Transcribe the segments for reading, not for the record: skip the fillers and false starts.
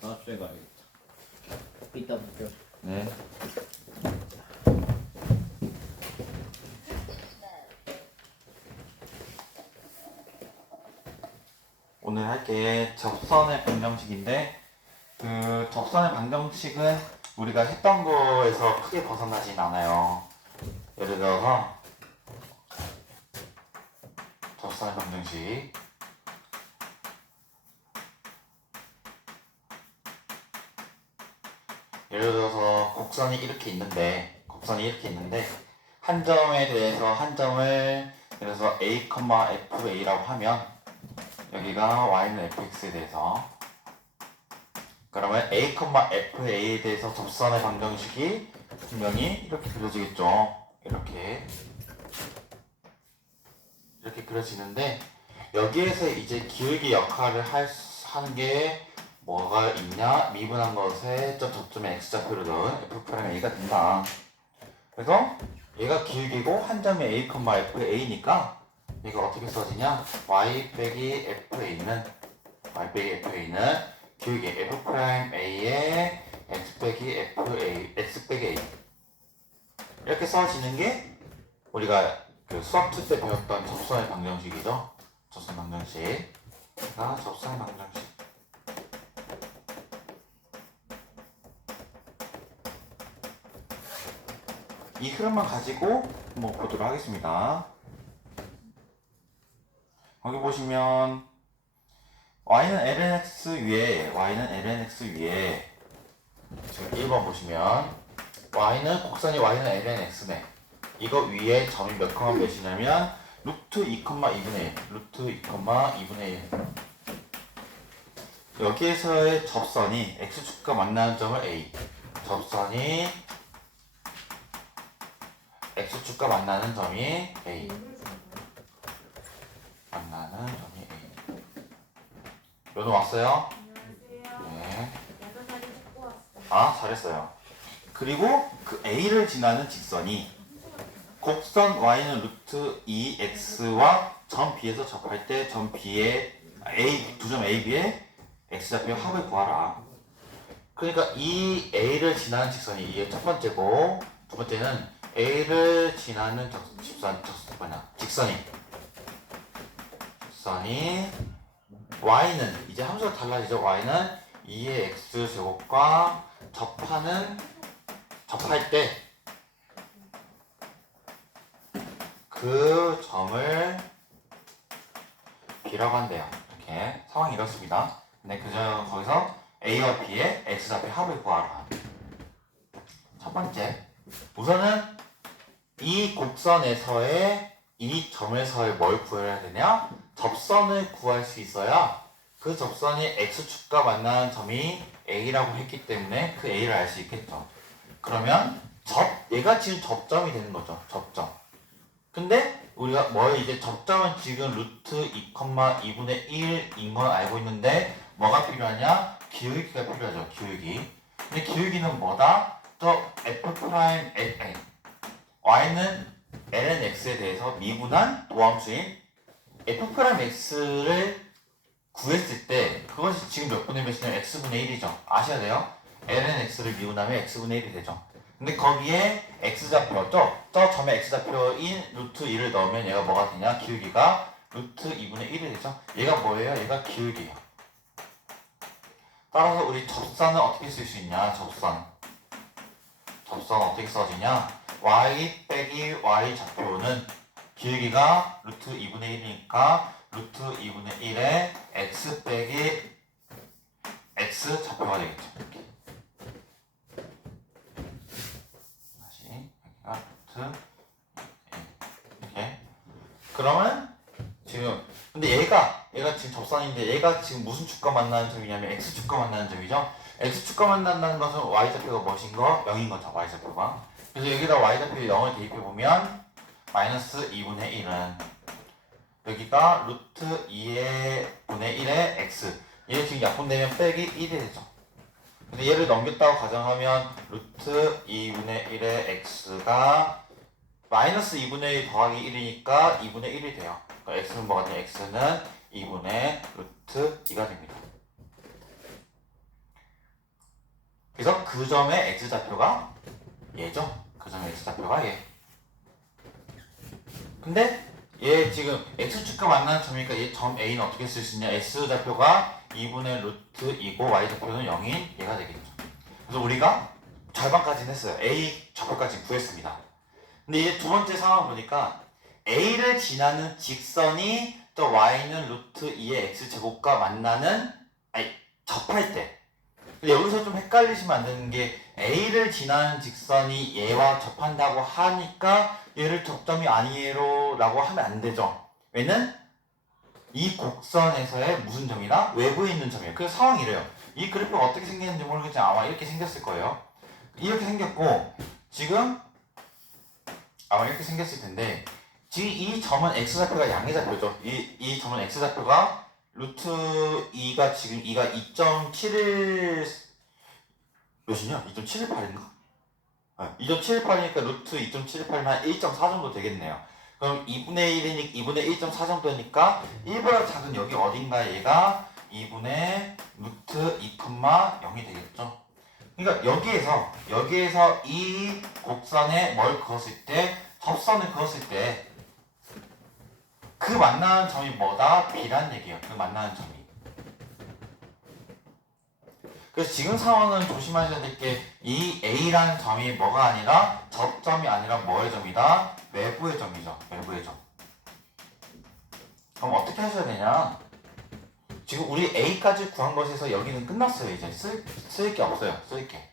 다음 주에 가야겠다. 이따 볼게요. 네. 오늘 할 게 접선의 방정식인데 그 접선의 방정식은 우리가 했던 거에서 크게 벗어나진 않아요. 예를 들어서 접선의 방정식 예를 들어서 곡선이 이렇게 있는데 한 점에 대해서 한 점을 예를 들어서 a, fa라고 하면 여기가 y는 fx에 대해서 그러면 a, fa에 대해서 접선의 방정식이 분명히 이렇게 그려지겠죠. 이렇게 그려지는데 여기에서 이제 기울기 역할을 하는 게 뭐가 있냐? 미분한 것에 접점의 x좌표를 넣은 f'a가 된다. 그래서 얘가 기울기고 한 점이 a, fa니까 얘가 어떻게 써지냐? y 빼기 fa는 기울기 f'a의 x 빼기 a 이렇게 써지는 게 우리가 그 수학 2 때 배웠던 접선의 방정식이죠. 접선 방정식. 접선의 방정식. 이 흐름만 가지고 한번 보도록 하겠습니다. 거기 보시면 y는 lnx 위에 지금 1번 보시면 곡선이 y는 lnx네. 이거 위에 점이 몇 컴마 몇이냐면 루트 2,2분의 1 여기에서의 접선이 x축과 만나는 점을 a 접선이 x축과 만나는 점이 a 요즘 왔어요? 네. 아, 잘했어요. 그리고 그 a를 지나는 직선이 곡선 y는 루트 2x와 점 b에서 접할 때 점 b의 두 점 a, b의 x좌표 합을 구하라. 그러니까 이 a를 지나는 직선이 이게 첫 번째고 두 번째는 a를 지나는 직선이 y는 이제 함수가 달라지죠. y는 2의 x제곱과 접할 때 그 점을 b라고 한대요. 이렇게 상황이 이렇습니다. 근데 거기서 a와 b의 x좌표 합을 구하라. 첫 번째, 우선은 이 곡선에서의 이 점에서의 뭘 구해야 되냐? 접선을 구할 수 있어야 그 접선이 x축과 만나는 점이 a라고 했기 때문에 그 a를 알 수 있겠죠. 그러면 얘가 지금 접점이 되는 거죠. 접점. 근데 우리가 이제 접점은 지금 루트 2,2분의 1인 건 알고 있는데 뭐가 필요하냐? 기울기가 필요하죠. 기울기. 근데 기울기는 뭐다? 또 y는 lnx에 대해서 미분한 도함수인 f'x를 구했을 때 그것이 지금 몇 분의 몇이냐면 x분의 1이죠. 아셔야 돼요. lnx를 미분하면 x분의 1이 되죠. 근데 거기에 x좌표, 저 점의 x좌표인 루트 2를 넣으면 얘가 뭐가 되냐? 기울기가 루트 2분의 1이 되죠. 얘가 뭐예요? 얘가 기울기예요. 따라서 우리 접선은 어떻게 쓸 수 있냐? 접선 어떻게 써지냐? y 빼기 y 좌표는 기울기가 루트 2분의 1이니까 루트 2분의 1에 x 빼기 x 좌표가 되겠죠. 이렇게. 다시 여기가 루트 1 이렇게. 그러면 지금 근데 얘가 지금 접선인데 얘가 지금 무슨 축과 만나는 점이냐면 x축과 만나는 점이죠. x축과 만난다는 것은 y좌표가 무엇인 거? 0인 거죠. y좌표가. 그래서 여기다 y좌표 0을 대입해보면 마이너스 2분의 1은 여기가 루트 2의 분의 1의 x 얘 지금 약분되면 빼기 1이 되죠. 근데 얘를 넘겼다고 가정하면 루트 2분의 1의 x가 마이너스 2분의 1 더하기 1이니까 2분의 1이 돼요. 그러니까 x는 뭐가 돼요? x는 2분의 루트 2가 됩니다. 그래서 그 점의 x좌표가 얘죠. 그 점의 x좌표가 얘. 근데 얘 지금 x축과 만나는 점이니까 얘 점 A는 어떻게 쓸 수 있냐? x좌표가 2분의 루트 2고 y좌표는 0인 얘가 되겠죠. 그래서 우리가 절반까지는 했어요. A 좌표까지 구했습니다. 근데 이제 두 번째 상황 보니까 A를 지나는 직선이 저 y는 루트 2의 x제곱과 만나는 접할 때. 근데 여기서 좀 헷갈리시면 안 되는 게 A를 지나는 직선이 얘와 접한다고 하니까 얘를 접점이 아니에요 라고 하면 안 되죠. 왜는 이 곡선에서의 무슨 점이나 외부에 있는 점이에요. 그래서 상황이 이래요. 이 그래프가 어떻게 생겼는지 모르겠지만 아마 이렇게 생겼을 거예요. 이렇게 생겼고 지금 아마 이렇게 생겼을 텐데 지금 이 점은 x좌표가 양의 좌표죠. 이 점은 x좌표가 루트 2가 지금 2가 2.71 몇이냐? 2.718인가? 2.718이니까 루트 2.718은 한 1.4 정도 되겠네요. 그럼 2분의 1이니까 2분의 1.4 정도니까 1보다 작은 여기 어딘가에 얘가 2분의 루트 2,0이 되겠죠. 그러니까 여기에서 이 곡선에 뭘 그었을 때 접선을 그었을 때 그 만나는 점이 뭐다? B란 얘기예요. 그 만나는 점이. 그래서 지금 상황은 조심하셔야 될 게 이 A라는 점이 뭐가 아니라 접점이 아니라 뭐의 점이다? 외부의 점이죠. 외부의 점. 그럼 어떻게 하셔야 되냐? 지금 우리 A까지 구한 것에서 여기는 끝났어요. 이제 쓸 게 없어요. 쓸 게.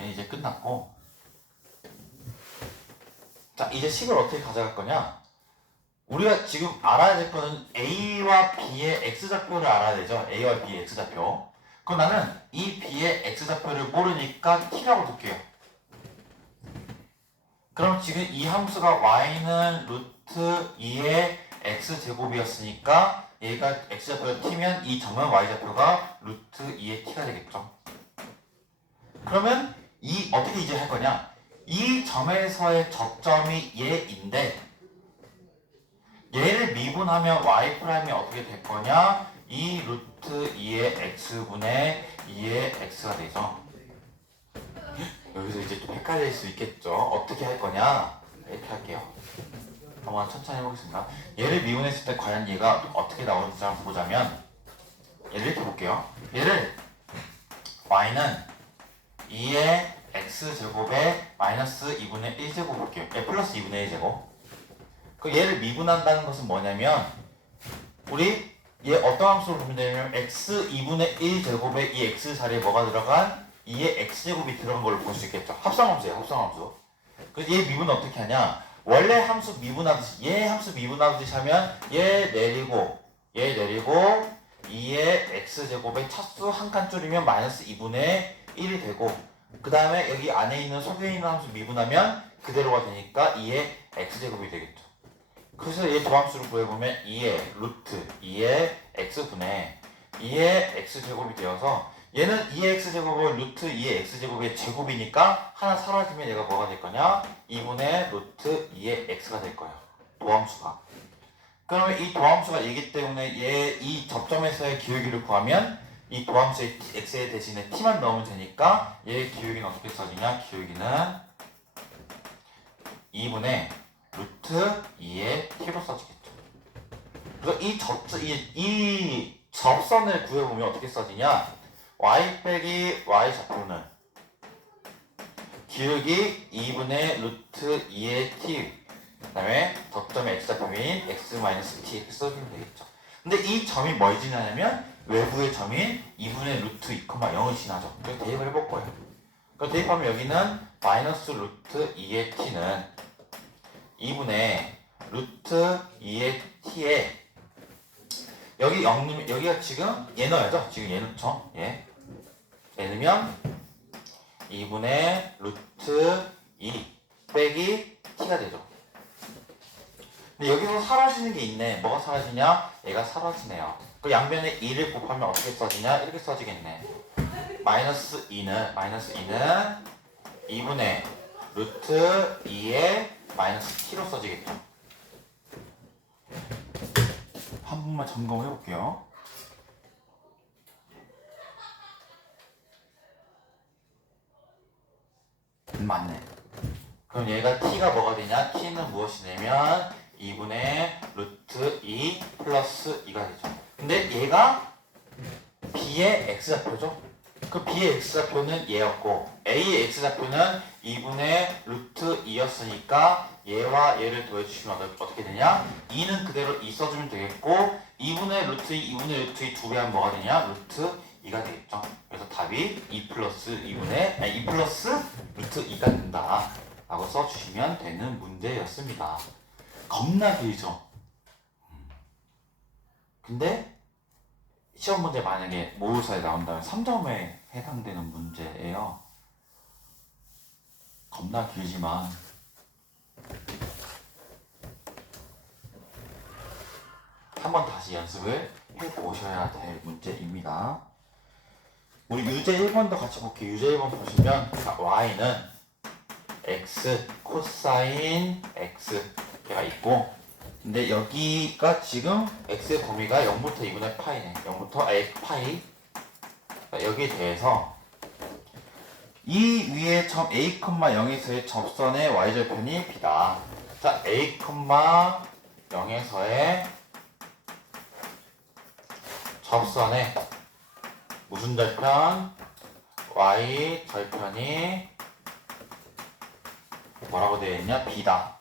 이제 끝났고. 자, 이제 식을 어떻게 가져갈 거냐? 우리가 지금 알아야 될 거는 A와 B의 X좌표를 알아야 되죠. A와 B의 X좌표. 그럼 나는 이 B의 X좌표를 모르니까 T라고 둘게요. 그럼 지금 이 함수가 Y는 루트 2의 X제곱이었으니까 얘가 X좌표가 T면 이 점은 Y좌표가 루트 2의 T가 되겠죠. 그러면 어떻게 이제 할 거냐? 이 점에서의 접점이 얘인데 얘를 미분하면 Y'이 어떻게 될 거냐? 이 루트 2의 X분의 2의 X가 되죠. 여기서 이제 좀 헷갈릴 수 있겠죠. 어떻게 할 거냐? 이렇게 할게요. 한번 천천히 해보겠습니다. 얘를 미분했을 때 과연 얘가 어떻게 나오는지 한번 보자면 얘를 이렇게 볼게요. 얘를 Y는 2의 X제곱에 마이너스 2분의 1제곱 볼게요. 플러스 2분의 1제곱. 그 얘를 미분한다는 것은 뭐냐면 우리 얘 어떤 함수로 보면 되냐면 x 2분의 1제곱에 이 x 자리에 뭐가 들어간 2의 x제곱이 들어간 걸로 볼 수 있겠죠. 합성함수예요. 합성함수. 그래서 얘 미분은 어떻게 하냐? 원래 함수 미분하듯이 얘 함수 미분하듯이 하면 얘 내리고 2의 x제곱의 차수 한 칸 줄이면 마이너스 2분의 1이 되고 그 다음에 여기 안에 있는 속에 있는 함수 미분하면 그대로가 되니까 2의 x제곱이 되겠죠. 그래서 얘 도함수를 구해보면 2의 루트 2의 x분의 2의 x제곱이 되어서 얘는 2의 x제곱은 루트 2의 x제곱의 제곱이니까 하나 사라지면 얘가 뭐가 될 거냐? 2분의 루트 2의 x가 될 거예요. 도함수가. 그러면 이 도함수가 얘기 때문에 얘 이 접점에서의 기울기를 구하면 이 도함수의 x의 대신에 t만 넣으면 되니까 얘의 기울기는 어떻게 써지냐? 기울기는 2분의 루트 2의 t로 써지겠죠. 그래서 이 접선을 구해보면 어떻게 써지냐? y 빼기 y 좌표는 기울기 2분의 루트 2의 t 그 다음에 덧점의 x좌표인 x-t 이렇게 써주면 되겠죠. 근데 이 점이 뭘 지나냐면 외부의 점인 2분의 루트 2,0을 지나죠. 그래서 대입을 해볼 거예요. 그래서 대입하면 여기는 마이너스 루트 2의 t는 2분의 루트 2의 t에 여기가 지금 얘 넣어야죠. 지금 얘 넣죠. 얘 넣으면 2분의 루트 2 빼기 t가 되죠. 근데 여기서 사라지는 게 있네. 뭐가 사라지냐? 얘가 사라지네요. 그 양변에 2를 곱하면 어떻게 써지냐? 이렇게 써지겠네. 마이너스 2는 2분의 루트 2의 마이너스 t로 써지겠죠. 한 번만 점검해 볼게요. 맞네. 그럼 얘가 t가 뭐가 되냐? t는 무엇이냐면 2분의 루트 2 플러스 2가 되죠. 근데 얘가 b의 x좌표죠? 그 b의 x좌표는 얘였고 a의 x좌표는 2분의 루트 2였으니까 얘와 얘를 더해주시면 어떻게 되냐? 2는 그대로 2 써주면 되겠고 2분의 루트 2, 2분의 루트 2 두 배 하면 뭐가 되냐? 루트 2가 되겠죠. 그래서 답이 2 플러스 2 플러스 루트 2가 된다 라고 써주시면 되는 문제였습니다. 겁나 길죠? 근데 시험 문제 만약에 모의고사에 나온다면 3점에 해당되는 문제예요. 겁나 길지만 한번 다시 연습을 해보셔야 될 문제입니다. 우리 유제 1번도 같이 볼게요. 유제 1번 보시면 y는 x 코사인 x가 있고 근데 여기가 지금 x의 범위가 0부터 2분의 파이네. 0부터 파이. 여기에 대해서 이 위에 점 a, 0에서의 접선의 y절편이 b다. 자, a, 0에서의 접선의 무슨 절편? y절편이 뭐라고 되어 있냐? b다.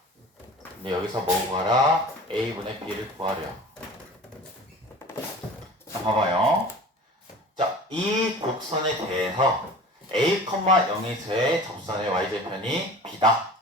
근데 여기서 뭐 구하라? a분의 b를 구하래요. 자, 봐봐요. 자, 이 곡선에 대해서 a, 0에서의 접선의 y절편이 b다.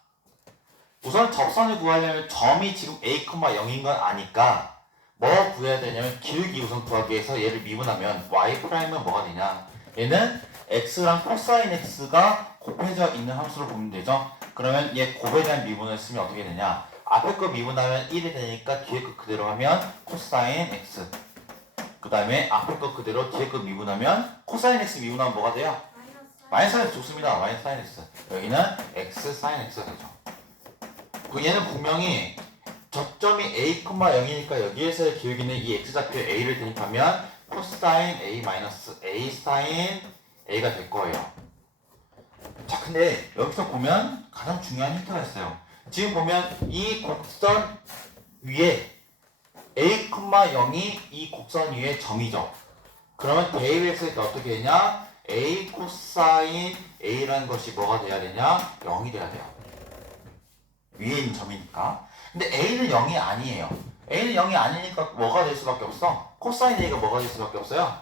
우선 접선을 구하려면 점이 지금 a, 0인 건 아니까 뭐 구해야 되냐면 기울기 우선 구하기 위해서 얘를 미분하면 y'은 뭐가 되냐? 얘는 x랑 코사인 x가 곱해져 있는 함수로 보면 되죠. 그러면 얘 곱에 대한 미분을 쓰면 어떻게 되냐? 앞에 거 미분하면 1이 되니까 뒤에 거 그대로 하면 코사인 x. 그 다음에 앞에 거 그대로 뒤에 거 미분하면 코사인 x 미분하면 뭐가 돼요? 마이너스 사인 x 좋습니다. 마이너스 사인 x. 여기는 x 사인 x가 되죠. 그 얘는 분명히 접점이 a, 0이니까 여기에서의 기울기는 이 x좌표 a를 대입하면 코사인 a 마이너스 a 사인 a가 될 거예요. 자, 근데 여기서 보면 가장 중요한 힌트가 있어요. 지금 보면 이 곡선 위에 a, 0이 이 곡선 위에 점이죠. 그러면 대입했을 때 어떻게 되냐? a 코사인 a라는 것이 뭐가 돼야 되냐? 0이 돼야 돼요. 위에 있는 점이니까. 근데 a는 0이 아니에요. a는 0이 아니니까 뭐가 될 수밖에 없어? 코사인 a가 뭐가 될 수밖에 없어요?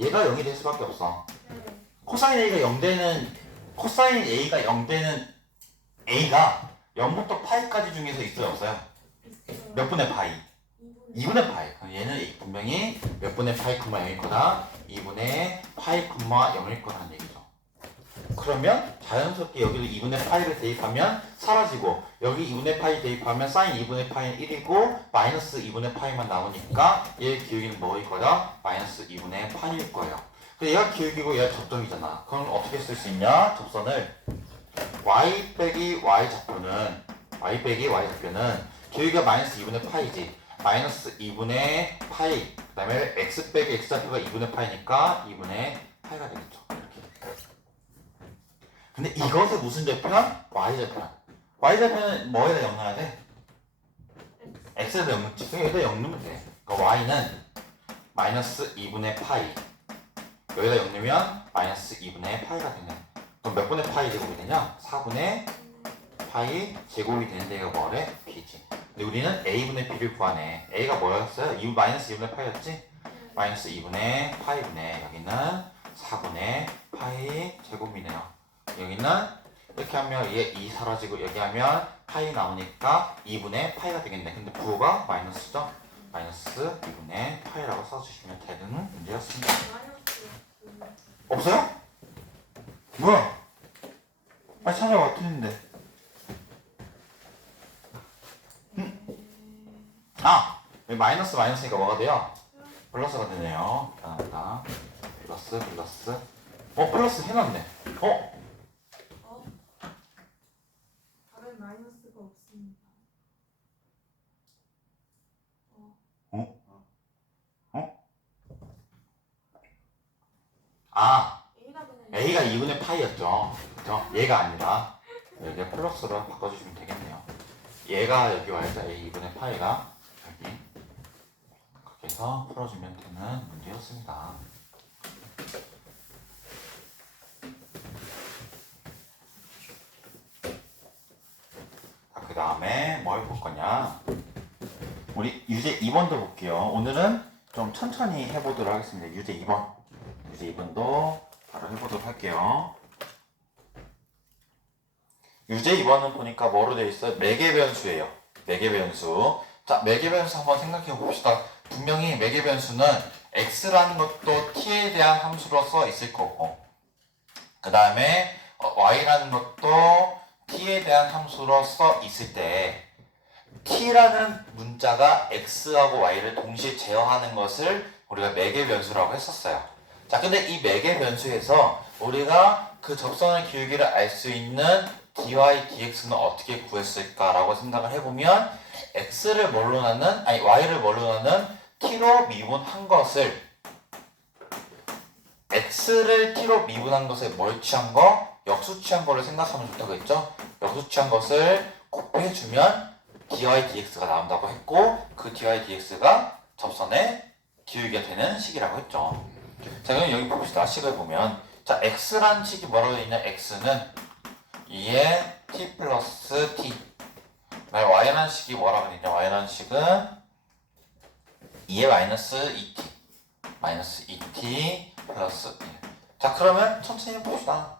얘가 0이 될 수밖에 없어. 코사인 a가 0 되는 a가 0부터 파이까지 중에서 있어요, 없어요? 몇 분의 파이? 2분의 파이. 그럼 얘는 분명히 몇 분의 파이, 0일 거다. 2분의 파이, 0일 거라는 얘기죠. 그러면 자연스럽게 여기도 2분의 파이를 대입하면 사라지고 여기 2분의 파이 대입하면 사인 2분의 파이는 1이고 마이너스 2분의 파이만 남으니까 얘 기울기는 뭐일 거다? 마이너스 2분의 파이일 거예요. 근데 얘가 기울기고 얘가 접점이잖아. 그럼 어떻게 쓸 수 있냐? 접선을 y 빼기 y 좌표는 기울기가 마이너스 2분의 파이지. 마이너스 2분의 파이 그 다음에 x 빼기 x 좌표가 2분의 파이니까 2분의 파이가 되겠죠. 근데 이것은 무슨 절편? y절편. y절편은 뭐에다 0 넣어야 돼? x에다 0 넣지. 그냥 여기다 0 넣으면 돼. 그러니까 y는 마이너스 2분의 파이. 여기다 0 넣으면 마이너스 2분의 파이가 되네. 그럼 몇 분의 파이 제곱이 되냐? 4분의 파이 제곱이 되는 데가 뭐래? b지. 근데 우리는 a분의 b를 구하네. a가 뭐였어요? 마이너스 2분의 파이였지? 마이너스 2분의 파이분의 여기는 4분의 파이 제곱이네요. 여기는 이렇게 하면 얘 2 사라지고 여기 하면 파이 나오니까 2분의 파이가 되겠네. 근데 부호가 마이너스죠? 마이너스 2분의 파이라고 써주시면 되는 문제였습니다. 없어요? 뭐야? 빨리 찾아와. 틀린데. 여기 마이너스니까 뭐가 돼요? 플러스가 되네요. 미안합니다. 플러스. 플러스 해놨네. 다른 마이너스가 없습니다. A가 그냥 A가 2분의 파이였죠. 그죠? 얘가 아니라 여기 플러스로 바꿔주시면 되겠네요. 얘가 여기 와야죠. A 2분의 파이가 여기 그렇게 해서 풀어주면 되는 문제였습니다. 그 다음에 뭘 볼 거냐? 우리 유제 2번도 볼게요. 오늘은 좀 천천히 해보도록 하겠습니다. 유제 2번. 유제 2번도 바로 해보도록 할게요. 유제 2번은 보니까 뭐로 되어 있어요? 매개 변수예요. 매개 변수. 자, 매개 변수 한번 생각해 봅시다. 분명히 매개 변수는 x라는 것도 t에 대한 함수로서 있을 거고, 그 다음에 y라는 것도 t에 대한 함수로서 있을 때 t라는 문자가 x하고 y를 동시에 제어하는 것을 우리가 매개 변수라고 했었어요. 자, 근데 이 매개 변수에서 우리가 그 접선의 기울기를 알 수 있는 dy, dx는 어떻게 구했을까라고 생각을 해보면 x를 뭘로 나는, 아니 y를 뭘로 나는 t로 미분한 것을, x를 t로 미분한 것에 뭘 취한 거? 역수 취한 거를 생각하면 좋다고 했죠? 역수 취한 것을 곱해주면 dy, dx가 나온다고 했고, 그 dy, dx가 접선의 기울기가 되는 식이라고 했죠. 자, 그럼 여기 봅시다. 식을 보면, 자, x라는 식이 뭐라고 되어 있냐? x는 2의 t 플러스 t. y라는 식이 뭐라고 되어 있냐? y라는 식은 2의 마이너스 2t. 마이너스 2t 플러스 1. 자, 그러면 천천히 해봅시다.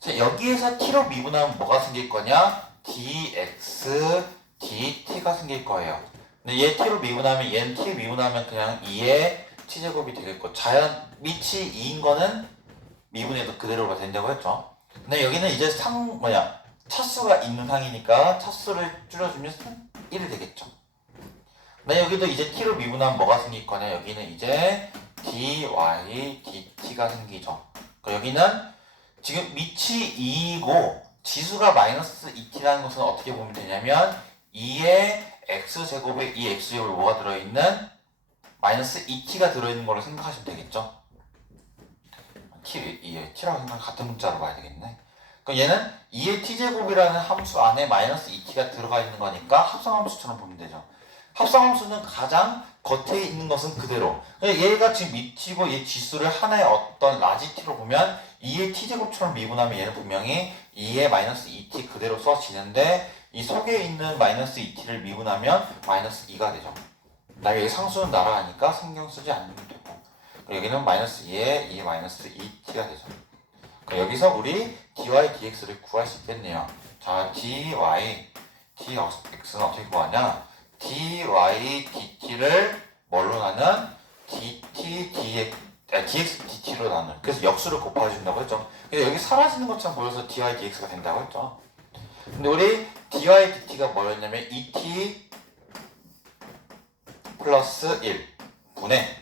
자, 여기에서 t로 미분하면 뭐가 생길 거냐? dx, dt가 생길 거예요. 근데 얘 t로 미분하면, 얘는 t 미분하면 그냥 2의 t제곱이 되겠고, 자연 밑이 2인 거는 미분해도 그대로가 된다고 했죠. 근데 여기는 이제 차수가 있는 상이니까 차수를 줄여주면 1이 되겠죠. 근데 여기도 이제 t로 미분하면 뭐가 생길 거냐? 여기는 이제 dy, dt가 생기죠. 여기는 지금 밑이 2이고 지수가 마이너스 2t라는 것은 어떻게 보면 되냐면 2의 x제곱에 이 x제곱에 뭐가 들어있는? 마이너스 2t가 들어있는 걸로 생각하시면 되겠죠. t라고 생각 같은 문자로 봐야 되겠네. 그럼 얘는 2의 t제곱이라는 함수 안에 마이너스 2t가 들어가 있는 거니까 합성함수처럼 보면 되죠. 합성함수는 가장 겉에 있는 것은 그대로. 얘가 지금 밑이고 얘 지수를 하나의 어떤 라지 t로 보면 2의 t제곱처럼 미분하면 얘는 분명히 2의 마이너스 2t 그대로 써지는데 이 속에 있는 마이너스 2t를 미분하면 마이너스 2가 되죠. 나 여기 상수는 날아가니까 신경 쓰지 않으면 되고, 여기는 마이너스 2에 2의 마이너스 2t가 되죠. 여기서 우리 dy, dx를 구할 수 있겠네요. 자, dy, dx는 어떻게 구하냐? dy, dt를 뭘로 나는? dt, dx, dt로 나는. 그래서 역수를 곱해준다고 했죠. 근데 여기 사라지는 것처럼 보여서 dy, dx가 된다고 했죠. 근데 우리 dy, dt가 뭐였냐면 2t 플러스 1 분의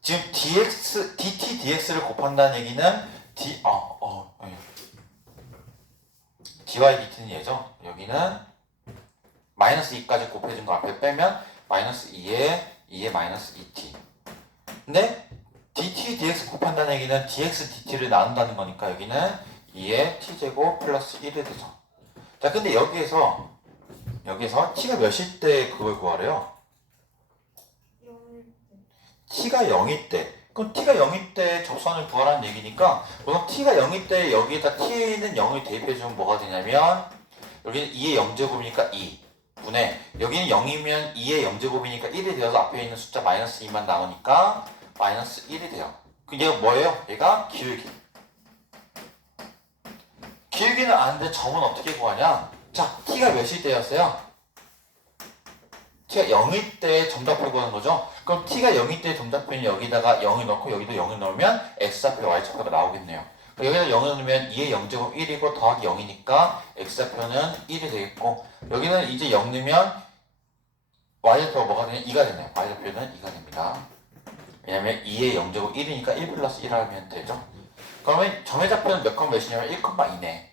지금 dx, dt, dx를 곱한다는 얘기는 dy, dt는 얘죠. 여기는 마이너스 2까지 곱해준 거 앞에 빼면 마이너스 2에 마이너스 2t. 근데 dt, dx 곱한다는 얘기는 dx, dt를 나눈다는 거니까 여기는 2의 t제곱 플러스 1이 되죠. 자, 근데 여기에서 t가 몇일 때 그걸 구하래요? t가 0일 때. 그럼 t가 0일 때 접선을 구하라는 얘기니까 우선 t가 0일 때 여기에다 t에는 0을 대입해주면 뭐가 되냐면 여기는 2의 0제곱이니까 2 분의 여기는 0이면 2의 0제곱이니까 1이 되어서 앞에 있는 숫자 마이너스 2만 나오니까 마이너스 1이 돼요. 그 얘가 뭐예요? 얘가 기울기. 기울기는 아는데 점은 어떻게 구하냐? 자, t가 몇일 때였어요? t가 0일 때 점답표 구하는 거죠. 그럼 t가 0일 때 점답표는 여기다가 0을 넣고 여기도 0을 넣으면 x좌표, y좌표가 나오겠네요. 여기다 0을 넣으면 2의 0제곱 1이고 더하기 0이니까 x좌표는 1이 되겠고 여기는 이제 0 넣으면 y좌표가 뭐가 되냐? 2가 되네요. y좌표는 2가 됩니다. 왜냐면 2의 0제곱 1이니까 1 플러스 1 하면 되죠. 그러면 점의 좌표는 몇 컴마 몇이냐면 1,2네.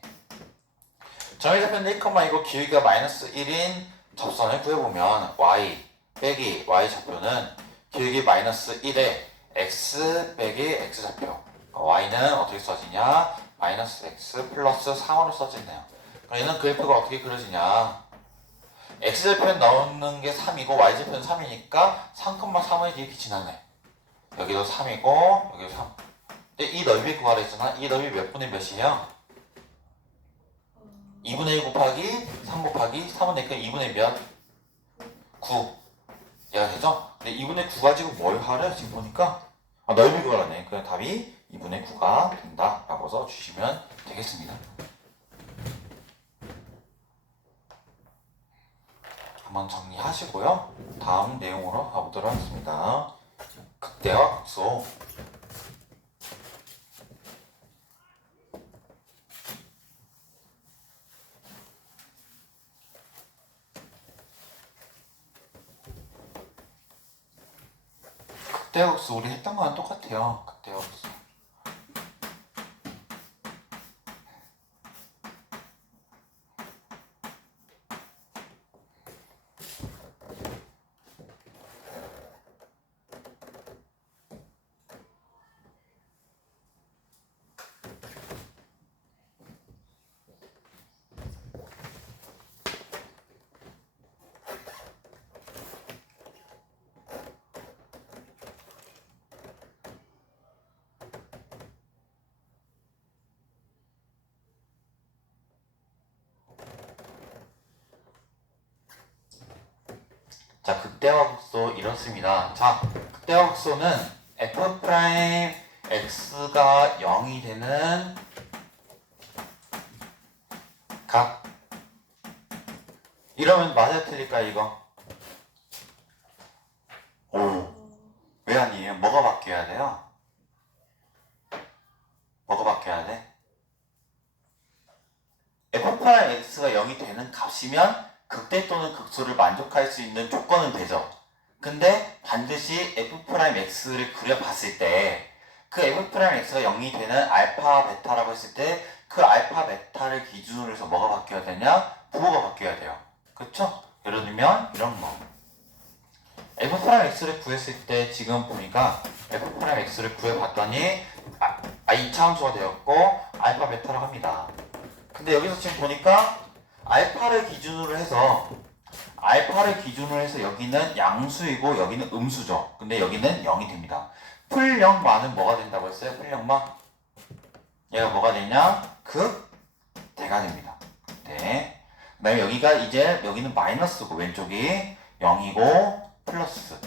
점의 좌표는 1,2고 기울기가 마이너스 1인 접선을 구해보면 y 빼기 y 좌표는 기울기 마이너스 1에 x 빼기 x 좌표. y는 어떻게 써지냐? 마이너스 x 플러스 3으로 써지네요. 그럼 얘는 그래프가 어떻게 그려지냐? x절편 나오는 게 3이고 y절편 3이니까 3,3을 이렇게 지나네. 여기도 3이고 여기도 3. 근데 이 넓이 구하라 했잖아. 이 넓이 몇 분의 몇이에요? 2분의 1 곱하기 3 곱하기 3은 내니까 2분의 몇? 9. 얘가 되죠? 근데 2분의 9 가지고 뭘 하래? 지금 보니까 넓이 구하라네. 그냥 답이 2분의 9가 된다 라고 써주시면 되겠습니다. 한번 정리하시고요. 다음 내용으로 가보도록 하겠습니다. 극대와 극소. 극대와 극소 우리 했던 거랑 똑같아요. 극대와 극소. 자, 극대화 극소 이렇습니다. 자, 극대화 극소는 f'x가 0이 되는 각. 이러면 맞아 틀릴까 이거? 오. 왜 아니에요? 뭐가 바뀌어야 돼요? 뭐가 바뀌어야 돼? f'x가 0이 되는 값이면 극대 또는 극소를 만족할 수 있는 조건은 되죠. 근데 반드시 f'x를 그려봤을 때 그 f'x가 0이 되는 알파, 베타라고 했을 때 그 알파, 베타를 기준으로 해서 뭐가 바뀌어야 되냐? 부호가 바뀌어야 돼요. 그쵸? 예를 들면 이런 거. f'x를 구했을 때 지금 보니까 f'x를 구해봤더니 이차함수가 되었고 알파, 베타라고 합니다. 근데 여기서 지금 보니까 알파를 기준으로 해서 여기는 양수이고 여기는 음수죠. 근데 여기는 0이 됩니다. 풀0만은 뭐가 된다고 했어요? 풀0만 얘가 뭐가 되냐? 극대가 됩니다. 네. 그 다음에 여기는 마이너스고 왼쪽이 0이고 플러스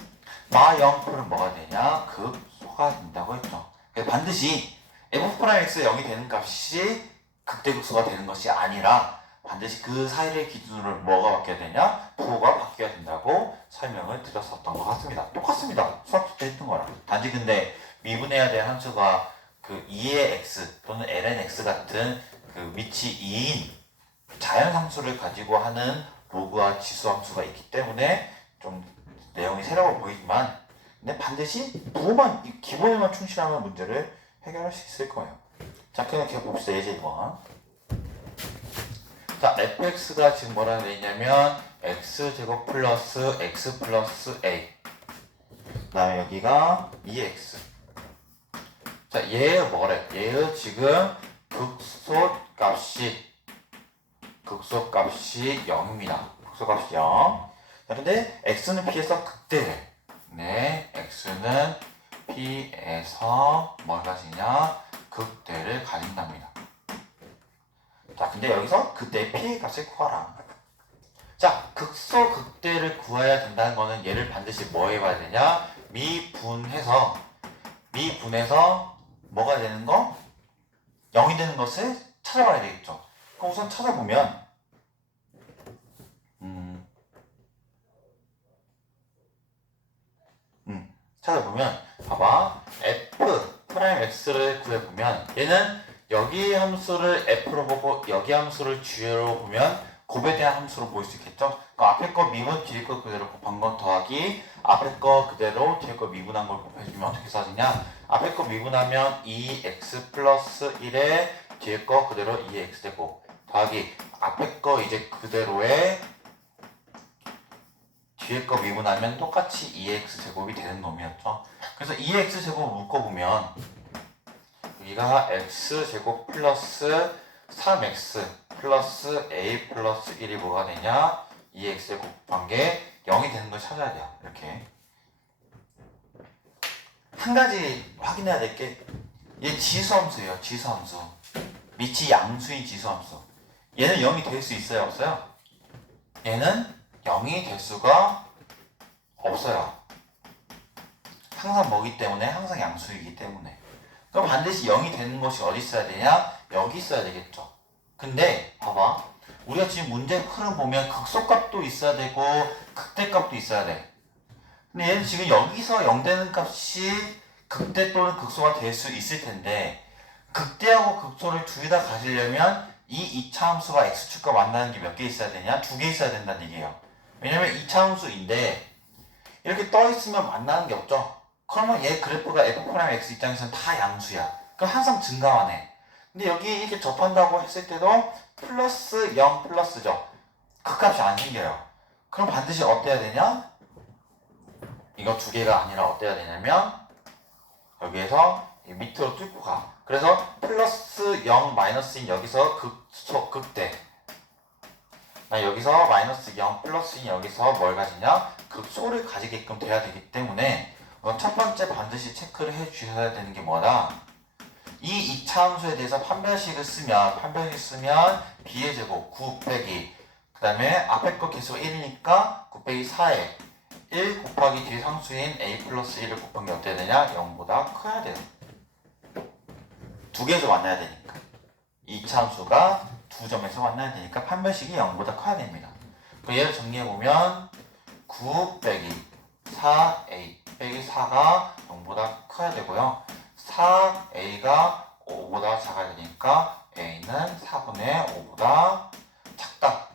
마0 풀은 뭐가 되냐? 극소가 된다고 했죠. 그래서 반드시 f'x가 0이 되는 값이 극대극소가 되는 것이 아니라 반드시 그 사이를 기준으로 뭐가 바뀌어야 되냐? 부호가 바뀌어야 된다고 설명을 드렸었던 것 같습니다. 똑같습니다. 수학 때 했던 거랑. 단지 근데 미분해야 될 함수가 그 2의 x 또는 ln x 같은 그 위치 2인 자연상수를 가지고 하는 로그와 지수함수가 있기 때문에 좀 내용이 새로워 보이지만 근데 반드시 부호만 기본에만 충실하면 문제를 해결할 수 있을 거예요. 자, 그냥 계속 봅시다. 예제 1번. 자, fx가 지금 뭐라 되어있냐면 x제곱 플러스 x 플러스 a 그 다음에 여기가 2x. 자, 얘 뭐래? 얘의 지금 극소값이 0입니다. 극소값이 0. 자, 근데 x는 p에서 극대래. 네, x는 p에서 뭘 가지냐? 극대를 가진답니다. 자, 근데 여기서 그때 p의 값을 구하라. 자, 극소 극대를 구해야 된다는 거는 얘를 반드시 뭐 해봐야 되냐? 미분해서 뭐가 되는 거? 0이 되는 것을 찾아봐야 되겠죠. 그럼 우선 찾아보면 봐봐. f'x를 구해보면 얘는 여기 함수를 f로 보고 여기 함수를 g로 보면 곱에 대한 함수로 보일 수 있겠죠? 그럼 앞에 거 미분 뒤에 거 그대로 곱한 건 더하기 앞에 거 그대로 뒤에 거 미분한 걸 곱해주면 어떻게 써지냐? 앞에 거 미분하면 2x 플러스 1에 뒤에 거 그대로 2x 되고 더하기 앞에 거 이제 그대로에 뒤에 거 미분하면 똑같이 2x 제곱이 되는 놈이었죠. 그래서 2x 제곱 묶어보면 여기가 x제곱 플러스 3x 플러스 a 플러스 1이 뭐가 되냐? 2x에 곱한 게 0이 되는 걸 찾아야 돼요. 이렇게. 한 가지 확인해야 될 게, 얘 지수함수예요. 지수함수. 밑이 양수인 지수함수. 얘는 0이 될 수 있어요? 없어요? 얘는 0이 될 수가 없어요. 항상 뭐기 때문에? 항상 양수이기 때문에. 그럼 반드시 0이 되는 것이 어디 있어야 되냐? 여기 있어야 되겠죠. 근데 봐봐. 우리가 지금 문제 흐름 보면 극소값도 있어야 되고 극대값도 있어야 돼. 근데 얘는 지금 여기서 0 되는 값이 극대 또는 극소가 될 수 있을 텐데, 극대하고 극소를 둘 다 가지려면 이 2차 함수가 x축과 만나는 게 몇 개 있어야 되냐? 2개 있어야 된다는 얘기예요. 왜냐면 2차 함수인데 이렇게 떠 있으면 만나는 게 없죠. 그러면 얘 그래프가 f'(x) 입장에서는 다 양수야. 그럼 항상 증가만 해. 근데 여기 이렇게 접한다고 했을 때도 플러스 0 플러스죠. 극값이 안 생겨요. 그럼 반드시 어때야 되냐? 이거 두 개가 아니라 어때야 되냐면 여기에서 밑으로 뚫고 가. 그래서 플러스 0 마이너스인 여기서 극대. 나 여기서 마이너스 0 플러스인 여기서 뭘 가지냐? 극소를 가지게끔 돼야 되기 때문에 첫 번째 반드시 체크를 해 주셔야 되는 게 뭐다? 이 2차 함수에 대해서 판별식을 쓰면 b의 제곱 9 빼기, 그 다음에 앞에 거 개수가 1이니까 9 빼기 4에 1 곱하기 뒤에 상수인 a 플러스 1을 곱한 게 어때야 되냐? 0보다 커야 돼요. 두 개에서 만나야 되니까. 2차 함수가 두 점에서 만나야 되니까 판별식이 0보다 커야 됩니다. 그럼 얘를 정리해보면 9 빼기 4a 빼기 4가 0보다 커야 되고요. 4a가 5보다 작아야 되니까 a는 4분의 5보다 작다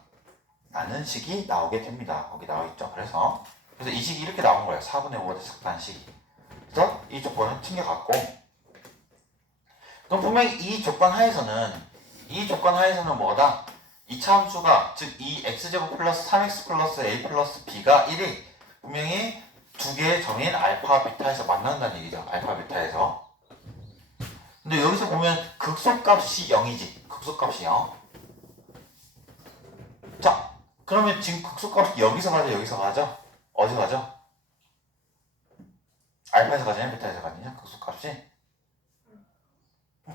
라는 식이 나오게 됩니다. 거기 나와있죠. 그래서 이 식이 이렇게 나온 거예요. 4분의 5보다 작다는 식이. 그래서 이 조건은 챙겨갔고, 그럼 분명히 이 조건 하에서는 뭐다? 2차 함수가, 즉 이 x제곱 플러스 3x 플러스 a 플러스 b가 1이 분명히 두 개의 점인 알파 베타에서 만난다는 얘기죠. 알파 베타에서. 근데 여기서 보면 극소값이 0이지. 극소값이 0. 자, 그러면 지금 극소값이 여기서 가죠? 여기서 가죠? 어디서 가죠? 알파에서 가지냐? 베타에서 가지냐? 극소값이?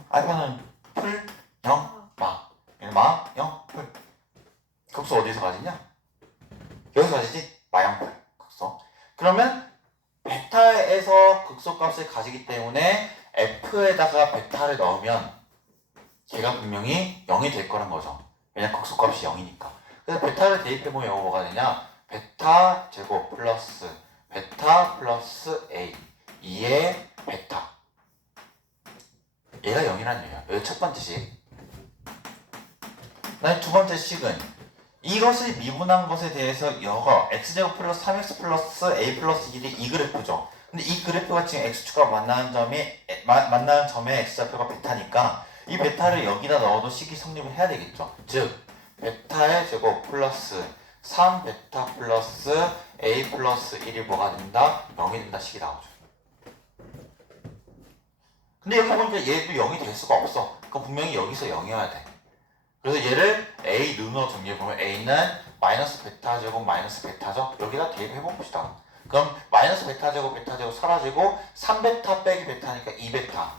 알파는 풀, 0, 마. 마, 0, 풀. 극소 어디서 가지냐? 여기서 가지지? 마영풀. 극소. 그러면 베타에서 극소값을 가지기 때문에 f에다가 베타를 넣으면 걔가 분명히 0이 될 거란 거죠. 왜냐면 극소값이 0이니까. 그래서 베타를 대입해보면 뭐가 되냐? 베타 제곱 플러스 베타 플러스 a 2의 베타. 얘가 0이라는 얘기야. 여기 첫 번째 식. 그다음에 두 번째 식은 이것을 미분한 것에 대해서 이거 x제곱 플러스 3x 플러스 a 플러스 1이 이 그래프죠. 근데 이 그래프가 지금 x축과 만나는 점의 x좌표가 베타니까 이 베타를 여기다 넣어도 식이 성립을 해야 되겠죠. 즉 베타의 제곱 플러스 3베타 플러스 a 플러스 1이 뭐가 된다? 0이 된다 식이 나오죠. 근데 여기 보니까 얘도 0이 될 수가 없어. 그럼 분명히 여기서 0이어야 돼. 그래서 얘를 a 눈으로 정리해보면 a는 마이너스 베타 제곱 마이너스 베타죠? 여기다 대입해봅시다. 그럼 마이너스 베타 제곱 사라지고 3베타 빼기 베타니까 2베타.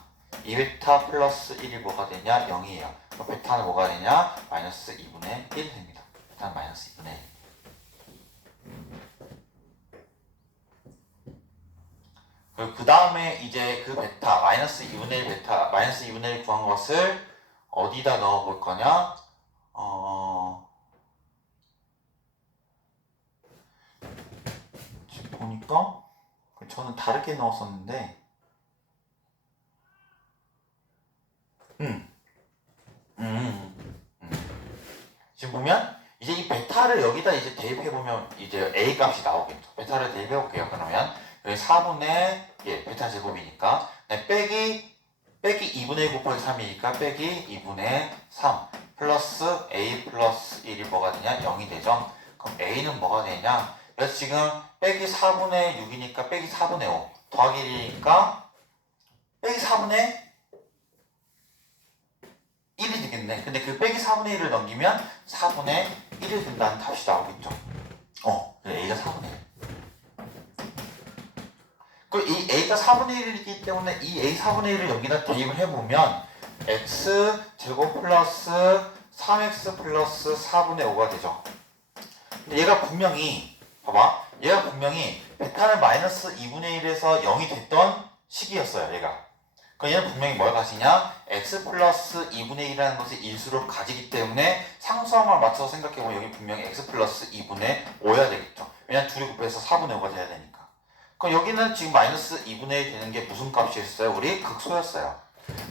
2베타 플러스 1이 뭐가 되냐? 0이에요. 그럼 베타는 뭐가 되냐? 마이너스 2분의 1이 됩니다. 베타는 마이너스 2분의 1. 그 다음에 이제 그 베타, 마이너스 2분의 1 베타, 마이너스 2분의 1 구한 것을 어디다 넣어볼 거냐? 지금 보니까 저는 다르게 넣었었는데 지금 보면 이제 이 베타를 여기다 이제 대입해보면 이제 a 값이 나오겠죠. 베타를 대입해볼게요. 그러면 여기 4분의 베타 제곱이니까 빼기 2분의 1 곱하기 3이니까 빼기 2분의 3 플러스 a 플러스 1이 뭐가 되냐? 0이 되죠. 그럼 a는 뭐가 되냐? 그래서 지금 빼기 4분의 6이니까 빼기 4분의 5 더하기 1이니까 빼기 4분의 되겠네. 근데 그 빼기 4분의 1을 넘기면 4분의 1이 된다는 답이 나오겠죠. A가 4분의 1. 그 이 A가 4분의 1이기 때문에 이 A 4분의 1을 여기다 대입을 해보면 x 제곱 플러스 3x 플러스 4분의 5가 되죠. 근데 얘가 분명히 봐봐. 얘가 분명히 베타는 마이너스 2분의 1에서 0이 됐던 시기였어요. 얘가. 그러니까 얘는 분명히 뭘 가지냐? x 플러스 2분의 1이라는 것을 일수로 가지기 때문에 상수함을 맞춰서 생각해보면 여기 분명히 x 플러스 2분의 5여야 되겠죠. 왜냐면 둘이 곱해서 4분의 5가 돼야 되니까. 그럼 여기는 지금 마이너스 2분의 1 되는 게 무슨 값이었어요? 우리 극소였어요.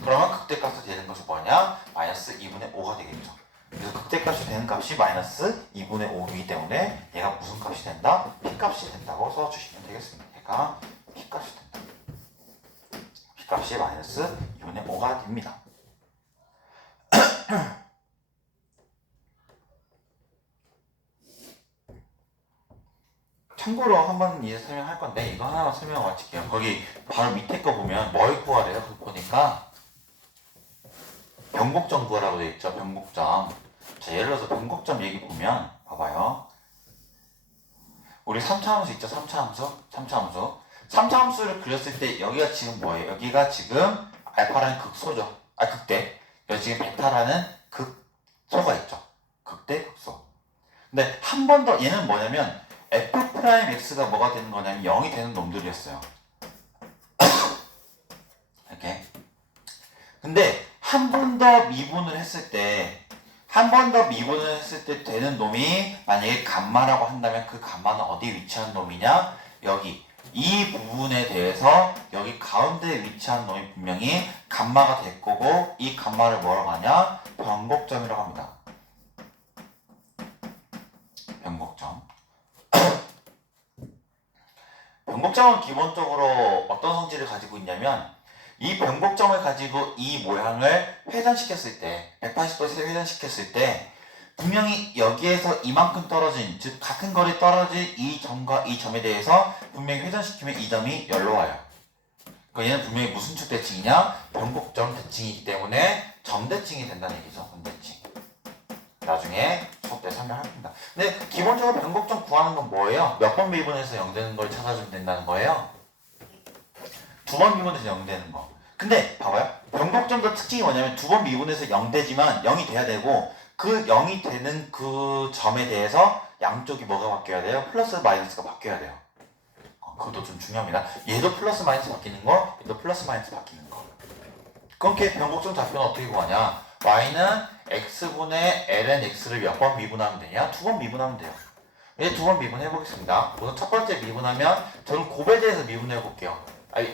그러면 극대값이 되는 것이 뭐냐? 마이너스 2분의 5가 되겠죠. 그래서 극대값이 되는 값이 마이너스 2분의 5이기 때문에 얘가 무슨 값이 된다? P값이 된다고 써주시면 되겠습니다. 얘가 P값이 된다. P값이 마이너스 2분의 5가 됩니다. 참고로 한번 이제 설명할 건데 이거 하나만 설명 마칠게요. 거기 바로 밑에 거 보면 뭘 구하래요? 그거 보니까 변곡점 구하라고 되어 있죠. 변곡점. 자, 예를 들어서 변곡점 얘기 보면 봐봐요. 우리 3차 함수 있죠? 3차 함수? 3차 함수. 3차 함수를 그렸을 때 여기가 지금 뭐예요? 여기가 지금 알파라는 극소죠. 극대. 여기 지금 베타라는 극소가 있죠. 극대, 극소. 근데 한 번 더 얘는 뭐냐면 f'x가 뭐가 되는 거냐면 0이 되는 놈들이었어요. 이렇게. 근데 한 번 더 미분을 했을 때 되는 놈이 만약에 감마라고 한다면 그 감마는 어디에 위치한 놈이냐? 여기. 이 부분에 대해서 여기 가운데에 위치한 놈이 분명히 감마가 될 거고 이 감마를 뭐라고 하냐? 변곡점이라고 합니다. 변곡점. 변곡점은 기본적으로 어떤 성질을 가지고 있냐면 이 변곡점을 가지고 이 모양을 회전시켰을 때 180도에서 회전시켰을 때 분명히 여기에서 이만큼 떨어진 즉 같은 거리 떨어진 이 점과 이 점에 대해서 분명히 회전시키면 이 점이 열로 와요. 그러니까 얘는 분명히 무슨 축 대칭이냐? 변곡점 대칭이기 때문에 점대칭이 된다는 얘기죠. 점대칭. 나중에 수업 때 설명할 겁니다. 근데 기본적으로 변곡점 구하는 건 뭐예요? 몇 번 미분해서 0 되는 걸 찾아주면 된다는 거예요? 2번 미분해서 0 되는 거. 근데 봐봐요. 변곡점도 특징이 뭐냐면 2번 미분해서 0 되지만 0이 돼야 되고 그 0이 되는 그 점에 대해서 양쪽이 뭐가 바뀌어야 돼요? 플러스 마이너스가 바뀌어야 돼요. 그것도 좀 중요합니다. 얘도 플러스 마이너스 바뀌는 거, 얘도 플러스 마이너스 바뀌는 거. 그렇게 변곡점 좌표는 어떻게 구하냐? y는 x분의 ln x를 몇 번 미분하면 되냐? 2번 미분하면 돼요. 이제 2번 미분해 보겠습니다. 우선 첫 번째 미분하면 저는 곱에 대해서 미분해 볼게요.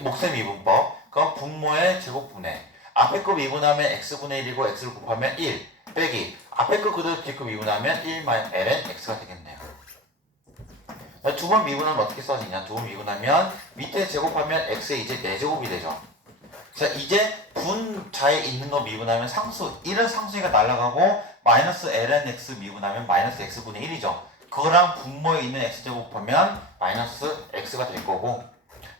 목세 미분법. 그럼 분모의 제곱분해. 앞에 거 미분하면 x분의 1이고 x를 곱하면 1 빼기 앞에 거 그대로 뒤에 거 미분하면 1 ln x가 되겠네요. 두 번 미분하면 어떻게 써지냐? 두 번 미분하면 밑에 제곱하면 x의 이제 4제곱이 되죠. 자, 이제 분자에 있는 거 미분하면 상수 1은 상수가 날아가고 마이너스 ln x 미분하면 마이너스 x분의 1이죠. 그거랑 분모에 있는 x제곱 곱하면 마이너스 x가 될 거고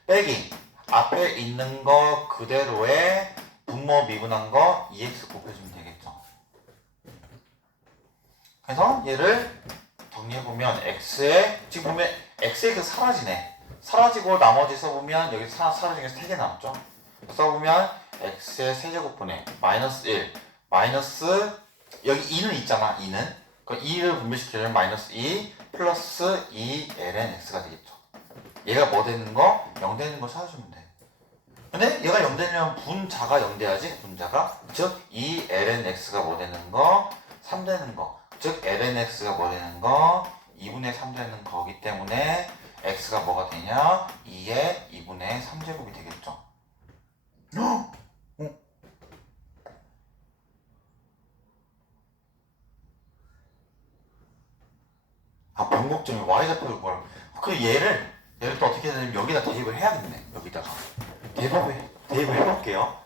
빼기 앞에 있는 거 그대로의 분모 미분한 거 2x 곱해주면 되겠죠. 그래서 얘를 정리해보면 x에 지금 보면 x의 그 사라지네. 사라지고 나머지 써보면 여기 사라진 게 3개 남았죠. 써보면 x의 세제곱분의 마이너스 1 마이너스 여기 2는 있잖아. 2는 그 2를 분배시키려면 마이너스 2 플러스 2 ln x가 되겠죠. 얘가 뭐 되는 거? 0 되는 거 찾아주면 돼. 근데 얘가 0 되려면 분자가 0 돼야지. 분자가 즉 2 ln x가 뭐 되는 거? 3 되는 거. 즉 ln x가 뭐 되는 거? 2분의 3 되는 거기 때문에 x가 뭐가 되냐? 2의 2분의 3제곱이 되겠죠. 변곡점이 y좌표를 구하라고. 그 얘를 또 어떻게 해야 되냐면 여기다 대입을 해야겠네. 여기다가 대입을 해볼게요.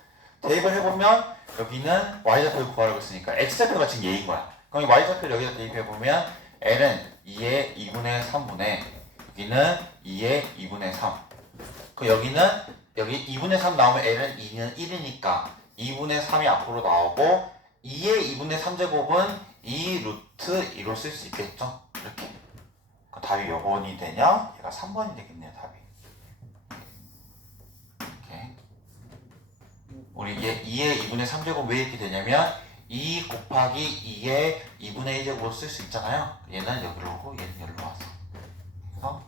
대입을 해보면 여기는 y좌표를 구하라고 했으니까 x좌표가 지금 얘인 거야. 그럼 이 y좌표를 여기다 대입해보면 l은 2의 2분의 3분의 여기는 2의 2분의 3. 그 여기는 여기 2분의 3 나오면 l은 2는 1이니까 2분의 3이 앞으로 나오고 2의 2분의 3제곱은 2 루트 2로 쓸 수 있겠죠? 이렇게. 그 답이 몇 번이 되냐? 얘가 3번이 되겠네요, 답이. 이렇게. 우리 이게 2의 2분의 3제곱 왜 이렇게 되냐면 2 곱하기 2의 2분의 1제곱으로 쓸 수 있잖아요. 얘는 여기로 오고 얘는 여기로 와서. 그래서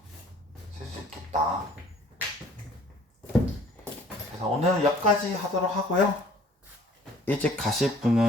쓸 수 있겠다. 그래서 오늘은 여기까지 하도록 하고요. 일찍 가실 분은